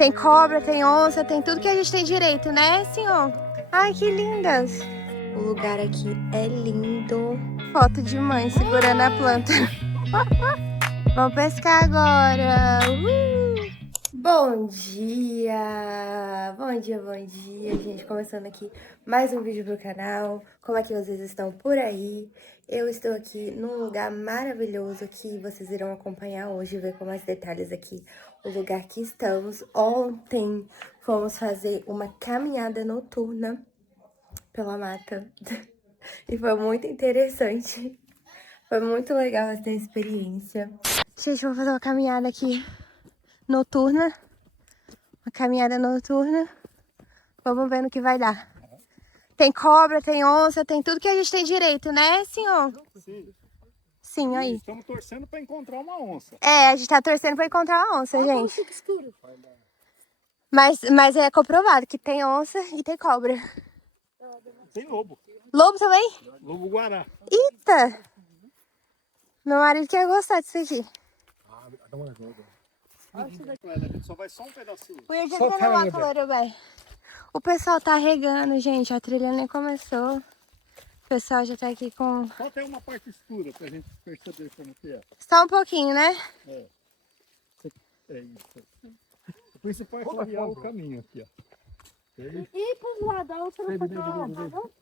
Tem cobra, tem onça, tem tudo que a gente tem direito, né, senhor? Ai, que lindas. O lugar aqui é lindo. Foto de mãe segurando a planta. Vamos pescar agora. Bom dia! Bom dia, bom dia, gente. Começando aqui mais um vídeo pro canal. Como é que vocês estão por aí? Eu estou aqui num lugar maravilhoso que vocês irão acompanhar hoje, ver com mais detalhes aqui o lugar que estamos. Ontem fomos fazer uma caminhada noturna pela mata e foi muito interessante. Foi muito legal essa experiência. Gente, vou fazer uma caminhada aqui noturna. Uma caminhada noturna. Vamos ver no que vai dar. Tem cobra, tem onça, tem tudo que a gente tem direito, né, senhor? Sim. Sim, aí. Estamos torcendo para encontrar uma onça. É, a gente tá torcendo pra encontrar uma onça, gente. Mas é comprovado que tem onça e tem cobra. Tem lobo. Lobo também? Lobo-guará. Eita! Meu marido quer gostar disso aqui. Dá uma ajuda. Só vai só um pedacinho. O pessoal tá regando, gente. A trilha nem começou. O pessoal já tá aqui com... Só tem uma parte escura pra gente perceber como que é. Só um pouquinho, né? É. É isso. O principal é clarear o caminho aqui, ó. E pros lados, a outra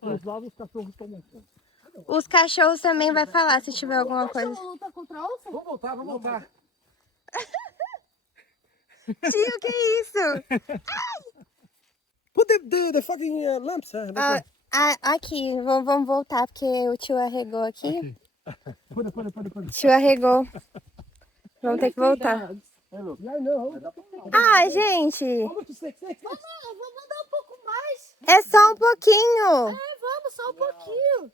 Os lados os cachorros tomam conta. Os cachorros também vai falar se tiver alguma coisa. luta contra a onça? Vamos voltar. Tio, que isso? Put the fucking lamps. Aqui, vamos voltar, porque o tio arregou aqui. Put. O tio arregou. Vamos ter que voltar. Yeah, I know. Ai, gente, How much is six? Eu vou mandar um pouco mais. é só um pouquinho. Vamos, só um pouquinho.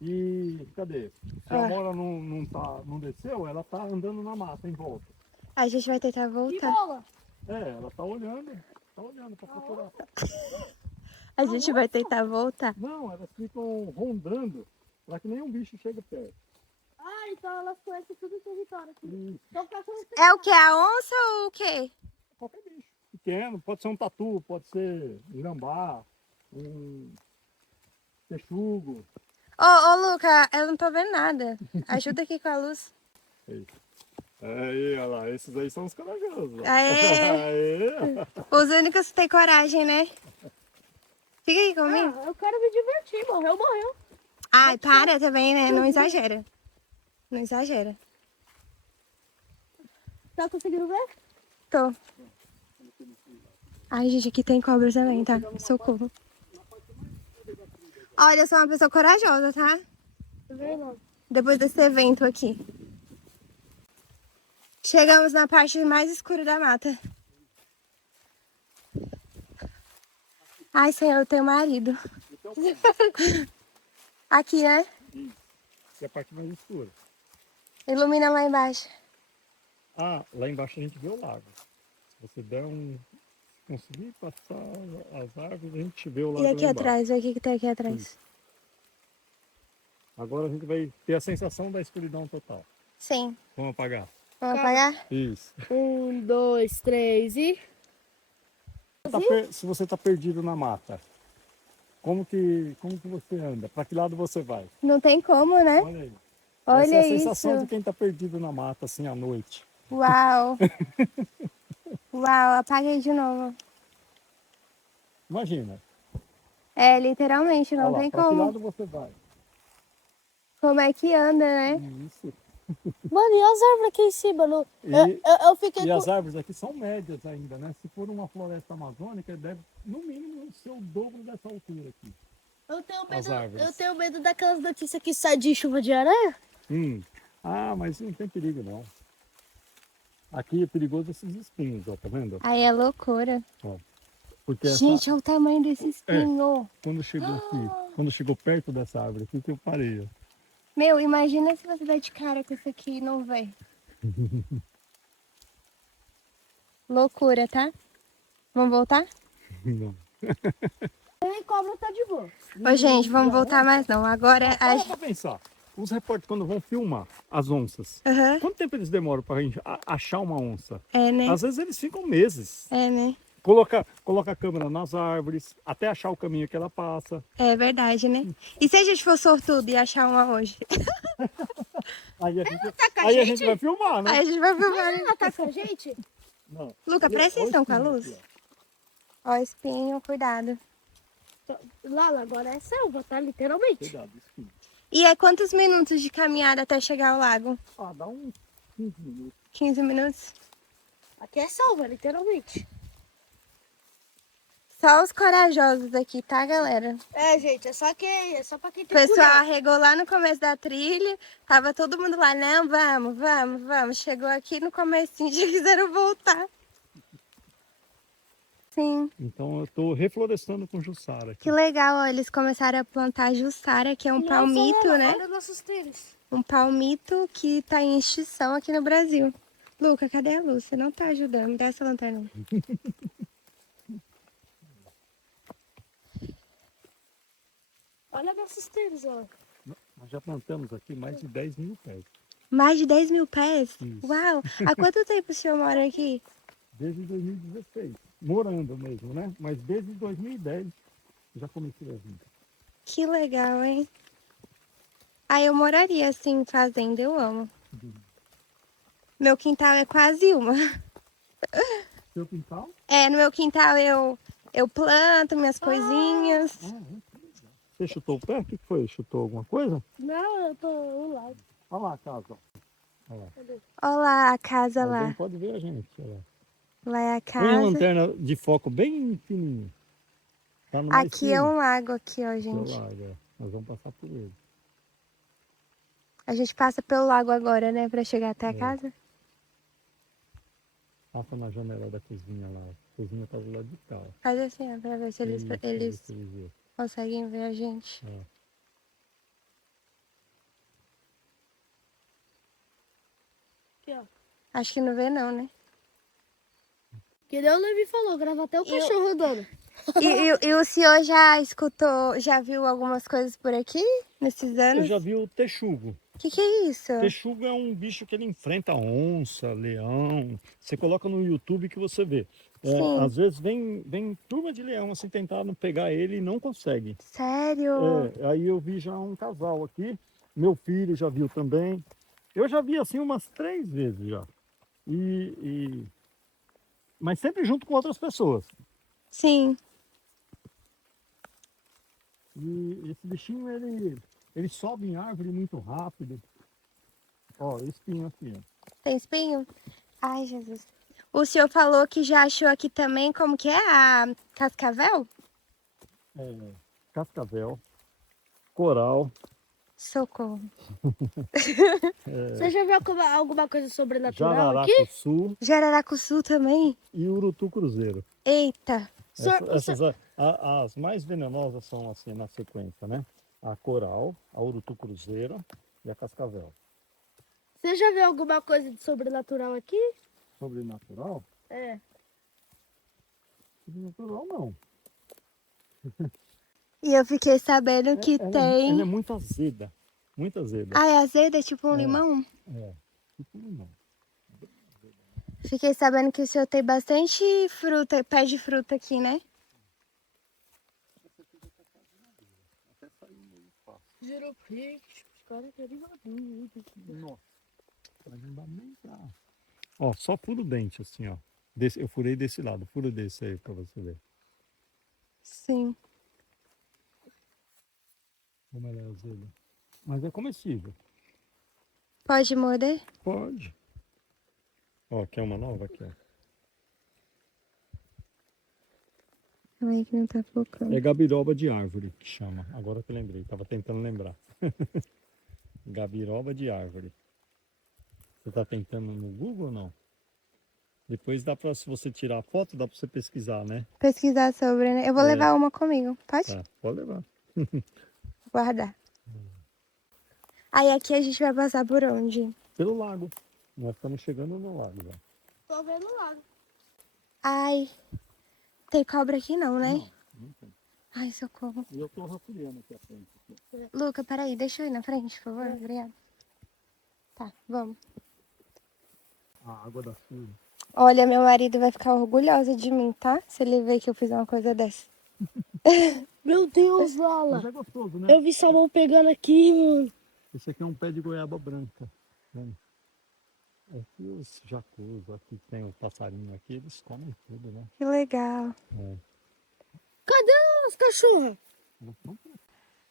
E cadê? Se a Mora não desceu, ela tá andando na mata em volta. A gente vai tentar E voltar. bola. É, ela tá olhando pra procurar. A gente vai tentar voltar. Não, elas ficam rondando para que nenhum bicho chegue perto. Ah, então elas conhecem tudo o território aqui. Isso. Então cachorro É o que? A onça ou o quê? Qualquer bicho. Pequeno, pode ser um tatu, pode ser um gambá, um texugo. Ô, Luca, eu não tô vendo nada. Ajuda aqui com a luz. Aí, olha lá, esses aí são os corajosos. ó. Aê! Aê. Os únicos que têm coragem, né? Fica aí comigo. eu quero me divertir. Morreu. Ai, para também, né? Não exagera. Não exagera. Tá conseguindo ver? Tô. Ai, gente, aqui tem cobras também, tá? Socorro. Olha, eu sou uma pessoa corajosa, tá? Depois desse evento aqui. Chegamos na parte mais escura da mata. Ai, senhor, eu tenho marido. Aqui, né? Isso. Essa é a parte mais escura. Ilumina lá embaixo. Ah, lá embaixo a gente vê o lago. Se você der conseguir passar as árvores, a gente vê o lago E lá aqui embaixo. atrás? O que tem aqui atrás? Isso. Agora a gente vai ter a sensação da escuridão total. Sim. Vamos apagar? Vamos apagar? Isso. 1, 2, 3 e... Se você está perdido na mata, como que você anda? Para que lado você vai? Não tem como, né? Olha aí. Olha Essa é a isso. sensação de quem está perdido na mata, assim, à noite. Uau. Uau, apaguei de novo. Imagina. É, literalmente, não Olha lá, tem para que como. lado você vai? Como é que anda, né? Isso. Mano, e as árvores aqui em cima? Eu fiquei E com... as árvores aqui são médias ainda, né? Se for uma floresta amazônica, deve, no mínimo, ser o dobro dessa altura aqui. As árvores. Eu tenho medo daquelas notícias que saem de chuva de areia. Ah, mas não tem perigo, não. Aqui é perigoso esses espinhos, ó, tá vendo? Aí é loucura. Ó, porque Gente, olha o tamanho desse espinho. quando chegou aqui, quando chegou perto dessa árvore aqui, que eu parei, ó. Meu, imagina se você dá de cara com isso aqui e não vê. Loucura, tá? Vamos voltar? Não. E cobra tá de boa. Ô, gente, vamos voltar mais não. Agora a Para pra pensar. os repórteres quando vão filmar as onças, Aham. quanto tempo eles demoram pra gente achar uma onça? É, né? Às vezes eles ficam meses. É, né? Coloca a câmera nas árvores, até achar o caminho que ela passa. É verdade, né? E se a gente for sortudo e achar uma hoje? Aí a gente, com a aí a gente? gente vai filmar, né? Aí a gente vai filmar, né? Ela tá com a gente? Não. Luca, presta Olha o atenção com a espinho luz. aqui, Ó, espinho, cuidado. Lala, agora é selva, tá? Literalmente. Cuidado, espinho. E é quantos minutos de caminhada até chegar ao lago? Ah, dá uns 15 minutos. 15 minutos? Aqui é selva, literalmente. Só os corajosos aqui, tá, galera? É, gente, é só pra quem O tem pessoal coragem. arregou lá no começo da trilha, tava todo mundo lá, não, vamos. Chegou aqui no comecinho, já quiseram voltar. Sim, Então eu tô reflorestando com Jussara aqui. que legal, ó, eles começaram a plantar jussara, que é um Nossa, palmito, Lala, né? Olha nossos tênis. Um palmito que tá em extinção aqui no Brasil. Luca, cadê a luz? Você não tá ajudando, me dá essa lanterna. Olha nossos tênis, ó. Nós já plantamos aqui mais de 10 mil pés. Mais de 10 mil pés? Isso. Uau! Há quanto tempo o senhor mora aqui? Desde 2016. Morando mesmo, né? Mas desde 2010 já comecei a vir. Que legal, hein? Ah, eu moraria assim em fazenda, eu amo. Meu quintal é quase uma. Seu quintal? É, no meu quintal eu planto minhas coisinhas. Você chutou o pé? O que foi? Chutou alguma coisa? Não, eu tô lá. Olha lá a casa. Ó. Olha lá. Olha lá a casa Alguém lá. pode ver a gente. Olha lá. Lá é a Põe a casa. lanterna de foco bem fininho. Tá no mais Aqui é fino. um lago aqui, ó, Esse é o gente. lago, ó. Nós vamos passar por ele. A gente passa pelo lago agora, né, pra chegar até a É. casa. Passa na janela da cozinha lá. A cozinha tá do lado de cá. Ó. Faz assim, ó, pra ver se eles, Isso, eles isso, isso. conseguem ver a gente. É. Aqui, ó. Acho que não vê não, né? Que nem o Levi falou, grava até o cachorro andando. E o senhor já escutou, já viu algumas coisas por aqui nesses Eu anos? já vi o texugo. O que é isso? Texugo é um bicho que ele enfrenta onça, leão. Você coloca no YouTube que você vê. É, Sim. às vezes vem turma de leão assim tentando pegar ele e não consegue. Sério? É, aí eu vi já um casal aqui. Meu filho já viu também. Eu já vi assim umas 3 vezes já. Mas sempre junto com outras pessoas. Sim. E esse bichinho, ele sobe em árvore muito rápido. Ó, espinho aqui, ó. Tem espinho? Ai, Jesus. O senhor falou que já achou aqui também, como que é? A cascavel? É, cascavel, coral. Socorro. Você já viu alguma coisa sobrenatural aqui? Jararacuçu Jararacuçu também? e urutu cruzeiro. Eita. As mais venenosas são assim na sequência, né? A coral, a urutu cruzeiro e a cascavel. Você já viu alguma coisa de sobrenatural aqui? Sobrenatural? É. Sobrenatural não. E eu fiquei sabendo que Ela tem... é muito azeda. Muito azeda. Ah, é azeda, tipo um É. limão? É. Tipo limão. Fiquei sabendo que o senhor tem bastante fruta, pé de fruta aqui, né? Juro, os caras querem Nossa. Mas não dá nem pra... Ó, só furo o dente assim, ó. Eu furei desse lado. Furo desse aí pra você ver. Sim. Como ela é azeda. Mas é comestível. Pode morder? Pode. Ó, quer uma nova aqui, ó. Calma aí que não tá focando. É gabiroba de árvore que chama. Agora que eu lembrei, tava tentando lembrar. Gabiroba de árvore. Você tá tentando no Google ou não? Depois dá pra, se você tirar a foto, dá pra você pesquisar, né? Pesquisar sobre, né? Eu vou É. levar uma comigo. Pode? Tá, pode levar. Guardar. Aí aqui a gente vai passar por onde? Pelo lago. Nós estamos chegando no lago já. Tô vendo lá. Ai, tem cobra aqui não, né? Não tem. Ai, socorro. E eu tô rafuriando aqui à frente. Aqui. Luca, peraí, deixa eu ir na frente, por favor. Obrigada. Tá, vamos. A água da chuva. Olha, meu marido vai ficar orgulhoso de mim, tá? Se ele ver que eu fiz uma coisa dessa. Meu Deus, Mas Lala. é gostoso, né? Eu vi salmão pegando aqui, mano. Esse aqui é um pé de goiaba branca. Vamos. Aqui os jacus, aqui tem o passarinho aqui, eles comem tudo, né? Que legal. É. Cadê as cachorras? Elas vão pra-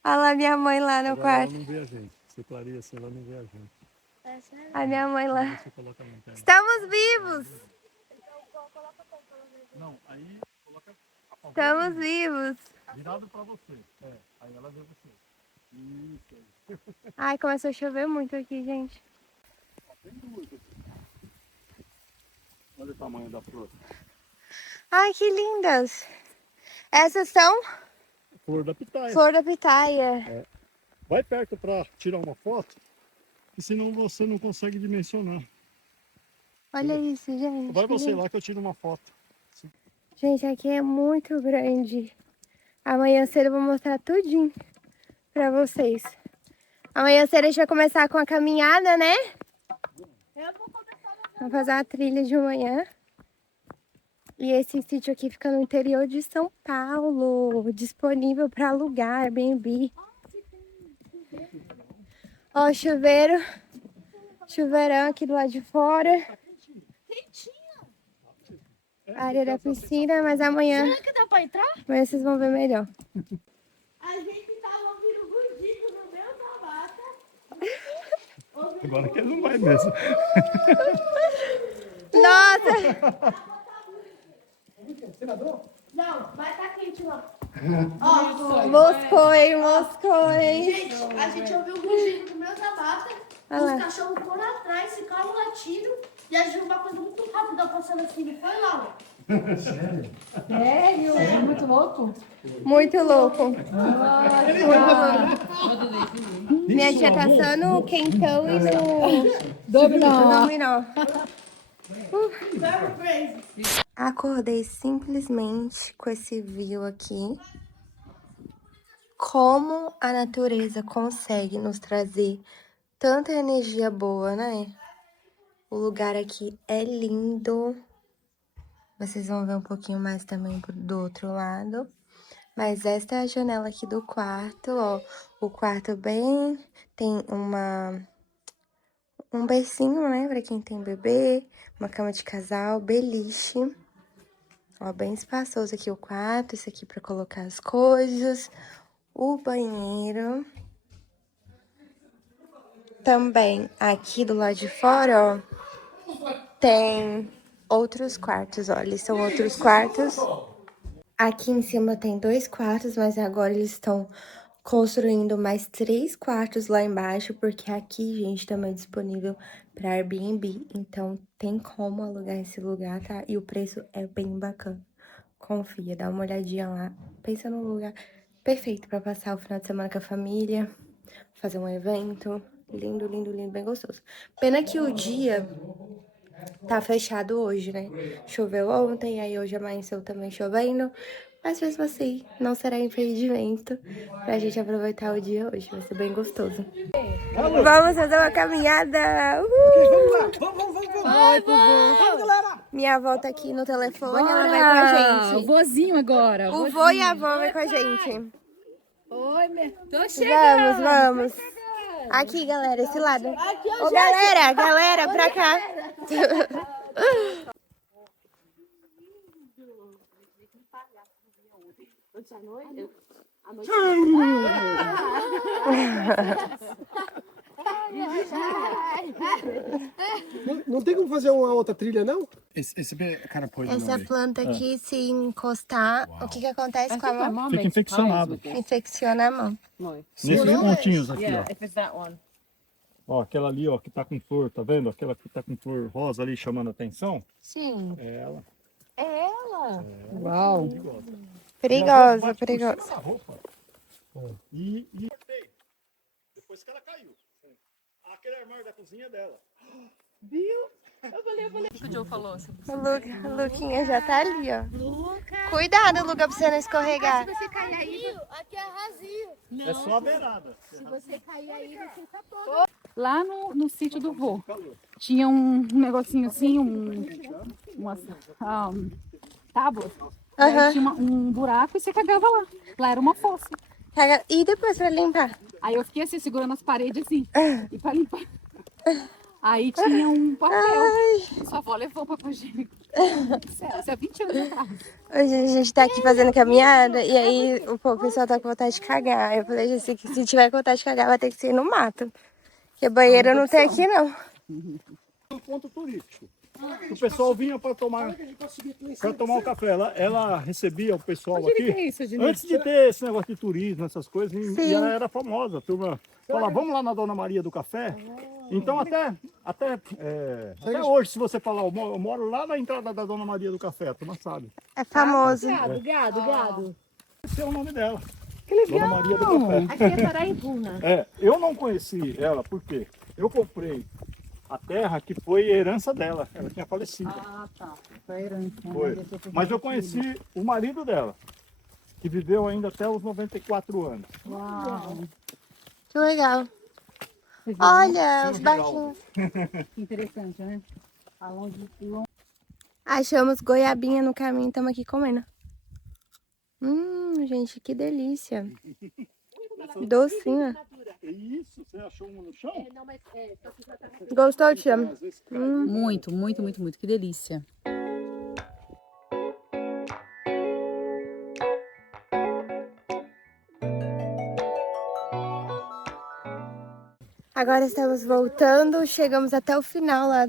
Olha lá minha mãe lá no Agora ela quarto. não vê a gente. Se clareia, ela não vê a gente. A minha mãe lá. Você coloca na internet. Estamos vivos! Não, aí coloca a palma Estamos vivos! virado pra você. É, aí ela vê você. Isso aí. Ai, começou a chover muito aqui, gente. Olha o tamanho da flor. Ai, que lindas! Essas são Flor da pitaia. flor da pitaia. Vai perto pra tirar uma foto, que senão você não consegue dimensionar. Olha isso, gente. Vai você lá que eu tiro uma foto. Gente, aqui é muito grande. Amanhã cedo eu vou mostrar tudinho pra vocês. Amanhã cedo a gente vai começar com a caminhada, né? Vamos fazer uma trilha de manhã. E esse sítio aqui fica no interior de São Paulo. Disponível para alugar, Airbnb. Ó, o chuveiro. Chuveirão aqui do lado de fora. A área da piscina, mas amanhã Será que dá pra entrar? vocês vão ver melhor. A gente tava ouvindo rugido no meio da mata. Agora que ele não vai mesmo. Nossa! Não, vai estar quente lá. Moscou, hein? Moscou, hein? Gente, a gente ouviu o rugido no meio da mata. Olha Os lá. cachorros foram atrás, ficaram latindo. E a gente viu uma coisa muito rápida passando assim. Não foi, Laura? Muito louco. Muito louco. Minha tia tá só no quentão e no dominó. Very crazy. Acordei simplesmente com esse view aqui. Como a natureza consegue nos trazer tanta energia boa, né? O lugar aqui é lindo. Vocês vão ver um pouquinho mais também do outro lado. Mas esta é a janela aqui do quarto, ó. O quarto bem... Tem um bercinho, né? Pra quem tem bebê. Uma cama de casal, beliche. Ó, bem espaçoso aqui o quarto. Isso aqui pra colocar as coisas. O banheiro. Também aqui do lado de fora, ó. Tem outros quartos, ó. Eles são outros quartos. Aqui em cima tem 2 quartos, mas agora eles estão construindo mais 3 quartos lá embaixo, porque aqui, gente, também é disponível para Airbnb. Então, tem como alugar esse lugar, tá? E o preço é bem bacana. Confia, dá uma olhadinha lá. Pensa num lugar perfeito para passar o final de semana com a família, fazer um evento. Lindo, lindo, lindo, bem gostoso. Pena que o dia tá fechado hoje, né? Choveu ontem, aí hoje amanheceu também chovendo. Mas mesmo assim, não será impedimento pra gente aproveitar o dia hoje. Vai ser bem gostoso. Vamos fazer uma caminhada! Uhul! Vamos, galera! Minha avó tá aqui no telefone, ela vai com a O gente. vozinho agora. O vô e a avó vai com a gente. Oi, tô chegando. Vamos. Aqui, galera, esse lado. Ô, galera, pra cá. Não tem como fazer uma outra trilha, não? Esse cara pode Essa planta aqui, se encostar, o que acontece com a mão? Fica infeccionado. Infecciona a mão. Nesses pontinhos aqui, Yeah, ó. if it's that one. Ó, aquela ali, ó, que tá com flor, tá vendo? Aquela que tá com flor rosa ali chamando a atenção. Sim. É ela. É ela. Uau. Perigosa, perigosa. E cortei. Depois que ela caiu. Aquele armário da cozinha é dela. Viu? Eu falei. O que o Joe falou? O Luquinha já tá ali, ó. Cuidado, Luca, pra você não escorregar. Se você cair aí, Aqui é vazio. É só a beirada. se você cair aí, você tá todo. Lá no sítio do vô, tinha um negocinho assim, umas tábuas. E aí Aham. tinha um buraco e você cagava lá. Lá era uma fossa. E depois pra limpar? Aí eu fiquei assim, segurando as paredes assim, e pra limpar. Aí tinha um papel. Sua avó levou o papel higiênico. Sério, isso é 20 anos atrás. Hoje a gente tá aqui fazendo caminhada e aí o pessoal tá com vontade de cagar. Eu falei, gente, se tiver com vontade de cagar, vai ter que ser no mato. Porque banheiro não tem aqui, não. Um ponto turístico. O pessoal vinha para tomar um café. Ela recebia o pessoal Onde ele aqui. tem isso, Diniz? Antes de ter esse negócio de turismo, essas coisas, Sim. e ela era famosa. A turma falava, vamos lá na Dona Maria do Café. Então até hoje, se você falar, eu moro lá na entrada da Dona Maria do Café, a turma sabe. É famoso. Gado. Esse é o nome dela. Que legal. Dona Maria do Café. Aqui é Paraibuna. Eu não conheci ela, porque eu comprei a terra que foi herança dela. Ela tinha falecido. Ah, tá. Foi herança. Foi. Mas eu conheci o marido dela, que viveu ainda até os 94 anos. Uau. Que legal. Olha, os barquinhos. Que interessante, né? Aonde Achamos goiabinha no caminho, estamos aqui comendo. Gente, que delícia. Docinha. Isso, você achou um no chão? Gostou, Tia? Muito, muito, muito, muito. Que delícia. Agora estamos voltando, chegamos até o final lá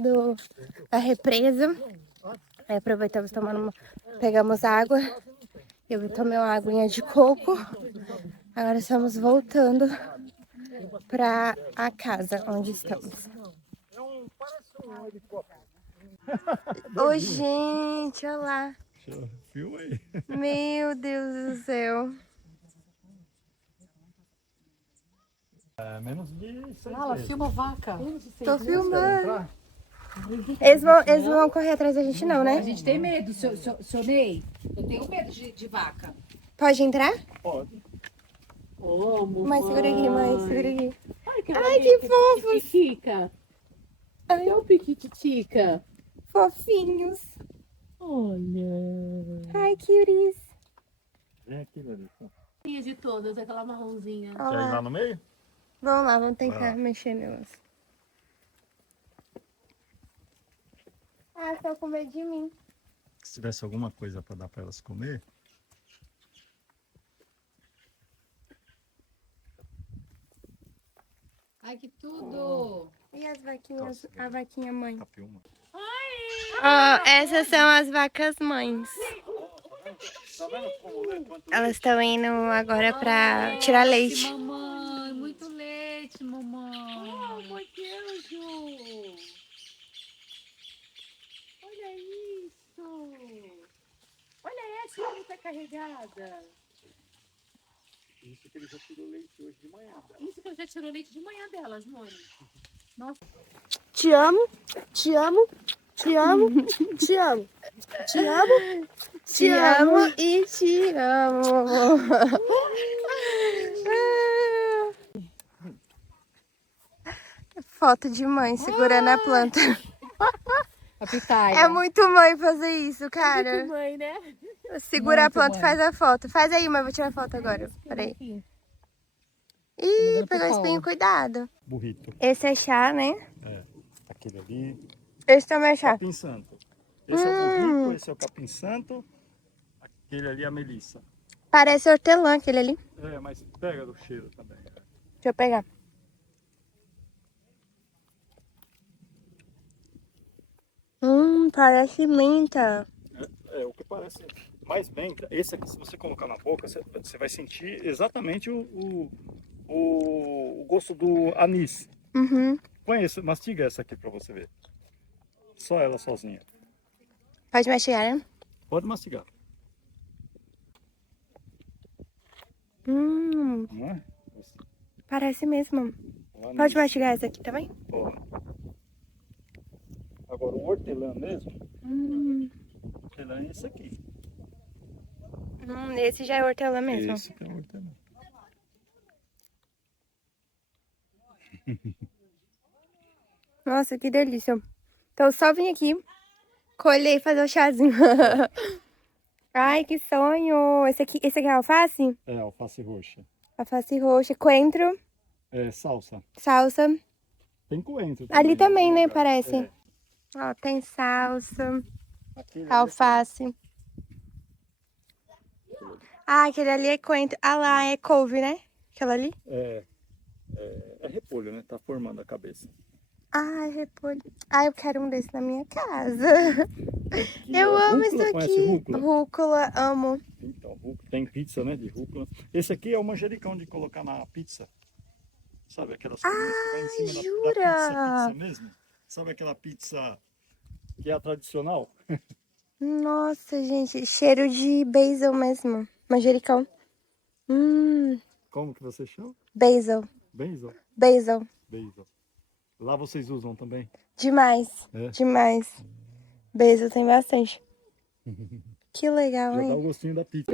da represa. Aí aproveitamos, pegamos água. Eu tomei uma aguinha de coco. Agora estamos voltando para a casa onde estamos. Ô, gente, olha lá. Filma aí. Meu Deus do céu. Menos de 6 Ela vezes. filma vaca. Tô filmando. Entrar? Eles vão correr atrás da gente não, A né? gente tem medo, seu Ney. Eu tenho medo de vaca. Pode entrar? Pode. Ô, Mãe, segura aqui, mãe, segura aqui. Ai, que fofo. Piquitica. Ai, É o piquitica. fofinhos. Olha. Ai, cuties. Vem aqui, Larissa. De todas, aquela marronzinha. Olha Quer ir lá lá. no meio? Vamos lá, vamos tentar mexer nelas. Ah, estão com medo de mim. Se tivesse alguma coisa para dar para elas comer. Ai, que tudo. E as vaquinhas, a vaquinha mãe? Capilma. Essas são as vacas mães. Elas estão indo agora pra tirar leite. Mamãe, muito leite, mamãe. Oh, meu Deus. Olha isso. Olha essa como tá carregada. Isso que ele já tirou leite hoje de manhã. Isso que eu já tirou leite de manhã delas, Moni. Nossa. Te amo, te amo, te amo, te amo. Te amo, Te amo e te amo. Foto de mãe segurando a planta. A pitaia. É muito mãe fazer isso, cara. mãe, né? Segura a Muito planta mãe. e faz a foto. Faz aí, mãe, vou tirar foto agora. Peraí. Ih, pegou o espinho, cuidado. Burrito. Esse é chá, né? Aquele ali. Esse também é chá. Capim santo. Esse é o burrito, esse é o capim santo. Aquele ali é a melissa. Parece hortelã aquele ali. Mas pega do cheiro também. Deixa eu pegar. Parece menta. O que parece mais menta. Esse aqui, se você colocar na boca, você vai sentir exatamente o gosto do anis. Uhum. Conheça, mastiga essa aqui pra você ver. Só ela sozinha. Pode mastigar, né? Pode mastigar, Hum, não é? parece mesmo. O anis. Pode mastigar essa aqui também? Pode. Agora o hortelã mesmo, hortelã é esse aqui. Esse já é hortelã mesmo. Esse que é hortelã. Nossa, que delícia. Então só vim aqui, colher e fazer o chazinho. Ai, que sonho. Esse aqui é alface? É, alface roxa. Alface roxa, coentro, É, salsa. salsa. Tem coentro Ali também, né, lugar. parece. É. Ó, tem salsa, Aquele alface. Ah, aquele ali é coentro. Ah lá, é couve, né? Aquela ali? é repolho, né? Tá formando a cabeça. Ah, é repolho. Ah, eu quero um desse na minha casa. Eu amo isso Rúcula, conhece aqui. rúcula? Rúcula, amo. Então, tem pizza, né, de rúcula. Esse aqui é o manjericão de colocar na pizza. Sabe aquelas coisas que vai em cima da jura? pizza mesmo? Sabe aquela pizza que é a tradicional? Nossa, gente, cheiro de basil mesmo. Manjericão. Como que você chama? Basil. Basil? Basil. Basil. Lá vocês usam também? Demais. É? Demais. Basil tem bastante. Que legal, Já dá o hein? gostinho da pizza.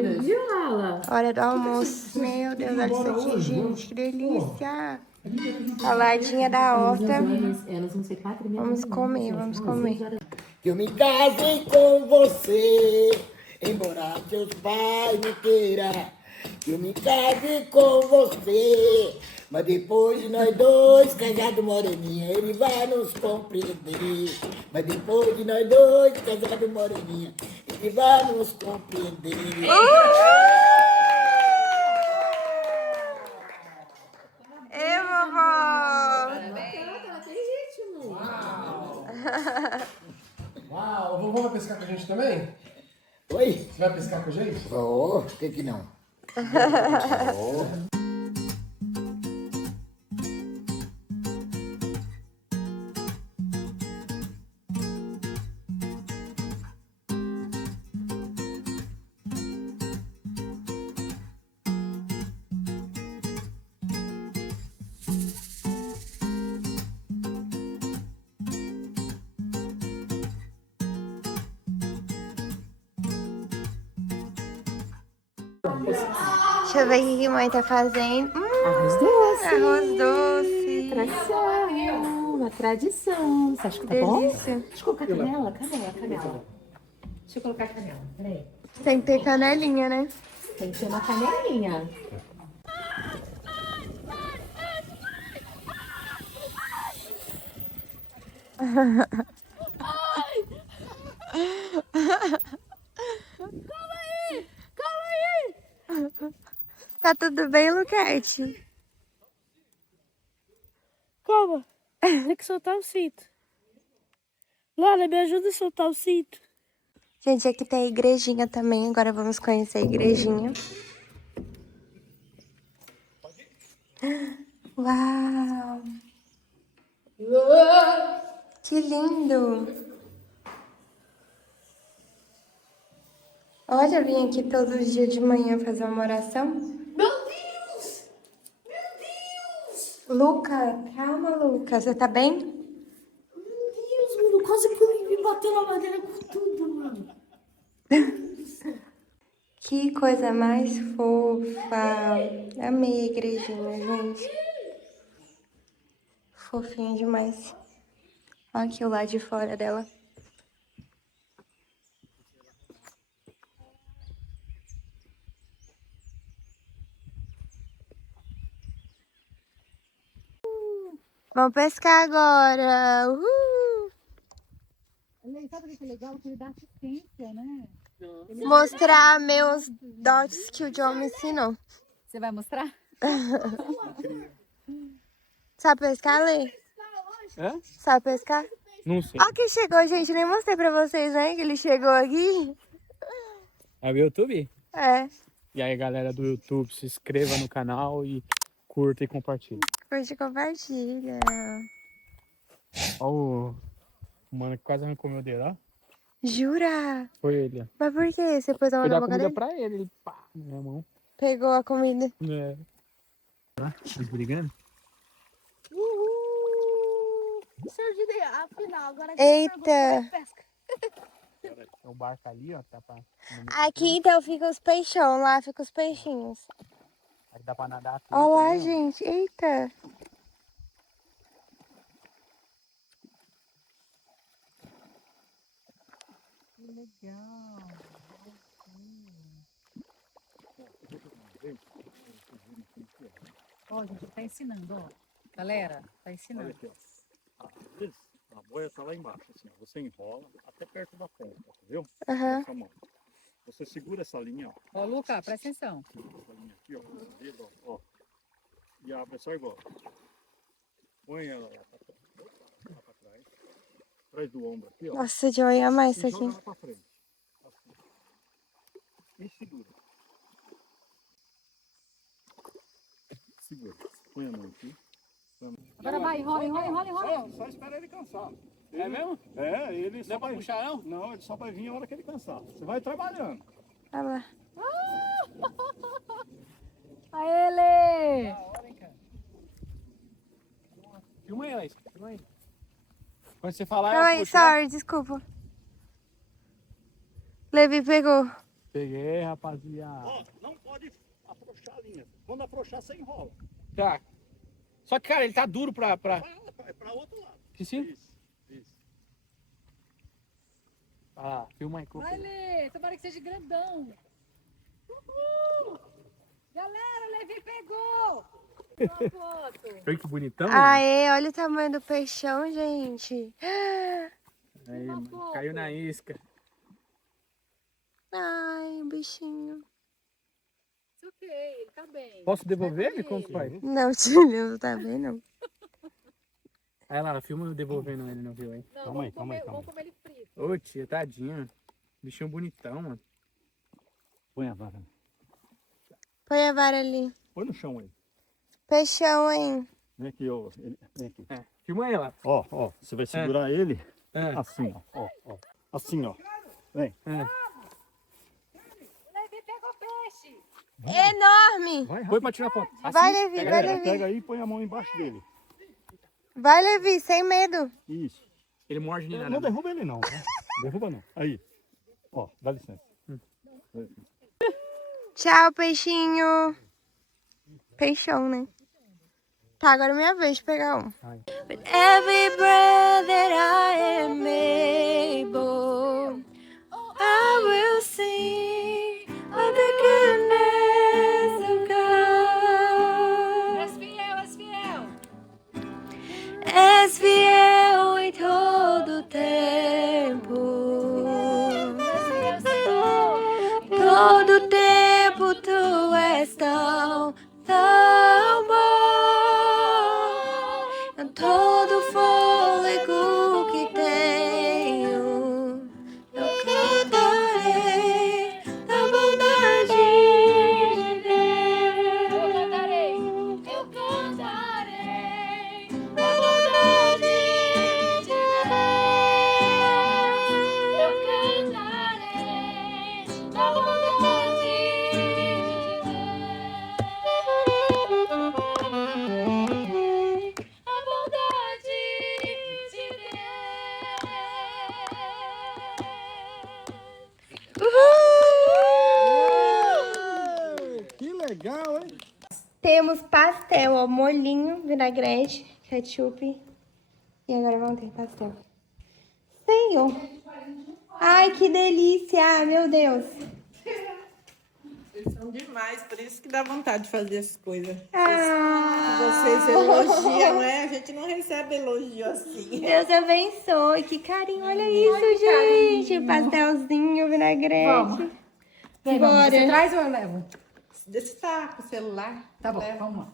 Hora do almoço. Meu Deus, olha isso aqui, gente. Que delícia. Saladinha da horta. Vamos comer, vamos comer. Que eu me casei com você, embora teus pais não queiram. Que eu me casei com você, mas depois de nós dois, casado moreninha, ele vai nos compreender. Mas depois de nós dois, casado moreninha, ele vai nos compreender. Ê, vovó! Uau, o vovô vai pescar com a gente também? Oi? Você vai pescar com a gente? Vou, por que não? Deixa eu ver o que a mãe tá fazendo. Arroz doce. Arroz doce. Tradição, uma tradição. Você acha que tá bom? Delícia. Deixa eu colocar canela. Deixa eu colocar canela, peraí. Tem que ter canelinha, né? Tem que ter uma canelinha. Tá tudo bem, Luquete? Calma. Tem que soltar o cinto. Lola, me ajuda a soltar o cinto. Gente, aqui tem a igrejinha também. Agora vamos conhecer a igrejinha. Uau! Que lindo! Olha, eu vim aqui todos os dias de manhã fazer uma oração. Meu Deus! Meu Deus! Luca, calma, Luca. Você tá bem? Meu Deus, mano. Quase que eu me bateu na madeira com tudo, mano. Que coisa mais fofa. Amei a igrejinha, gente. Fofinha demais. Olha aqui o lado de fora dela. Vamos pescar agora. Uhul. Sabe o que é legal? Que ele dá assistência, né? Mostrar meus dotes que o John me ensinou. Você vai mostrar? Sabe pescar, Lê? É? Sabe pescar? Não sei. Olha quem chegou, gente. Nem mostrei pra vocês, né? Que ele chegou aqui. É o YouTube? É. E aí, galera do YouTube, se inscreva no canal e curta e compartilha. Curte e compartilha. Ó o mano que quase arrancou meu dedo, ó. Jura? Foi ele, ó. Mas por que? Você pôs a mão Foi na dar boca comida dele? pra ele, ele pá, na minha mão. Pegou a comida. É. Tá? Eles brigando? Afinal, agora Eita. pesca. É o barco ali, ó. Tá pra... Aqui então fica os peixão, lá fica os peixinhos. Aí dá pra nadar. Olha lá, também, ó. gente. Eita. Que legal. Ó, a gente tá ensinando, ó. Galera, tá Olha ensinando. aqui, ó. Às vezes, a boia tá lá embaixo, assim, ó. Você enrola até perto da ponta, viu? Aham. Com a mão. Você segura essa linha, ó. Ó, Luca, presta atenção. Segura essa linha aqui, ó. Com esse dedo, ó. E abre só igual. Põe ela lá pra trás. Atrás do ombro aqui, ó. Nossa, de olhar mais isso E aqui. joga lá pra frente. Assim. E segura. Segura. Põe a mão aqui. Agora vai, enrola, enrola, enrola, enrola. Só espera ele cansar. É mesmo? É, ele só Não é pra vai... puxar, não? Não, ele só vai vir a hora que ele cansar. Você vai trabalhando. Olha lá. A ele! Filma aí, Laís. Filma aí. Quando você falar, Calma eu aí, puxo, né? sorry, desculpa. Levi pegou. Peguei, rapaziada. Ó, não pode afrouxar a linha. Quando afrouxar, você enrola. Tá. Só que, cara, ele tá duro pra... É pra outro lado. Que sim? Isso. Ah, filma aí. Vai, Lê! Tomara que seja grandão. Uhul! Galera, o Levi pegou! Uma foto. Olha que bonitão. Aê, olha o tamanho do peixão, gente. Aí, mano, caiu na isca. Ai, o bichinho. It's ok, ele tá bem. Posso devolver Vai com ele? Como que faz? Não, Tilha, não tá bem, não. Aí lá, filma eu devolvendo ele, não viu, hein? Não, Calma aí, vamos calma aí, comer, calma vamos comer ele frito. Ô, tia, tadinho. Bichinho bonitão, mano. Põe a vara. Põe a vara ali. Põe no chão aí. Peixão, hein? Vem aqui, ó. Vem aqui. É, filma aí lá. Ó. Você vai segurar ele É. assim, ó. Assim, ó. Vem. O Levi pegou peixe. Enorme! Vai, Põe pra tirar foto. Assim, Vai, Levi, pega vai, ele. Levi. Pega aí e põe a mão embaixo dele. Vai, Levi, sem medo. Isso. Ele morde nem nada. Não derruba ele não, tá? Derruba não. Aí. Ó, dá licença. Tchau, peixinho. Peixão, né? Tá, agora é minha vez de pegar um. Ai. With every breath that I am able, I will sing of the goodness of God. És fiel, és fiel. És fiel em todo tempo. És fiel, Senhor. Todo tempo tu és tão bom. Em todo fôlego que tenho, eu cantarei a bondade de Deus. Eu cantarei a bondade de Deus. Eu cantarei a bondade de Deus. A bondade de Deus. Que legal, hein? Temos pastel, ó, molhinho, vinagrete, ketchup. E agora vamos ter pastel. Senhor. Ai, que delícia, meu Deus. Vocês são demais, por isso que dá vontade de fazer essas coisas. Ah, Vocês elogiam, né? A gente não recebe elogio assim. Deus abençoe, que carinho, olha isso, gente. Pastelzinho, vinagrete. Vamos. Vem, vamos. Você traz ou eu levo? Desse taco, celular. Tá bom, vamos lá.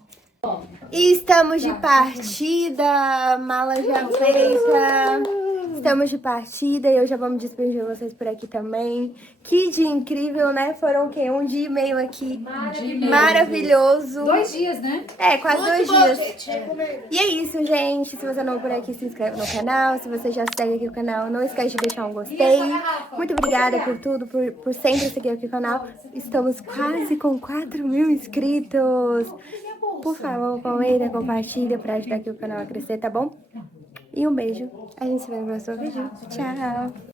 Estamos de partida, mala já feita. Estamos de partida e eu já vou me despedir de vocês por aqui também. Que dia incrível, né? Foram o quê? Um dia e meio aqui. Maravilhoso. 2 dias, né? É, quase 2 dias. E é isso, gente. Se você não é por aqui, se inscreve no canal. Se você já segue aqui o canal, não esquece de deixar um gostei. Muito obrigada por tudo, por sempre seguir aqui o canal. Estamos quase com 4.000 inscritos. Por favor, comenta, compartilha pra ajudar aqui o canal a crescer, tá bom? E um beijo. A gente se vê no próximo vídeo. Tchau!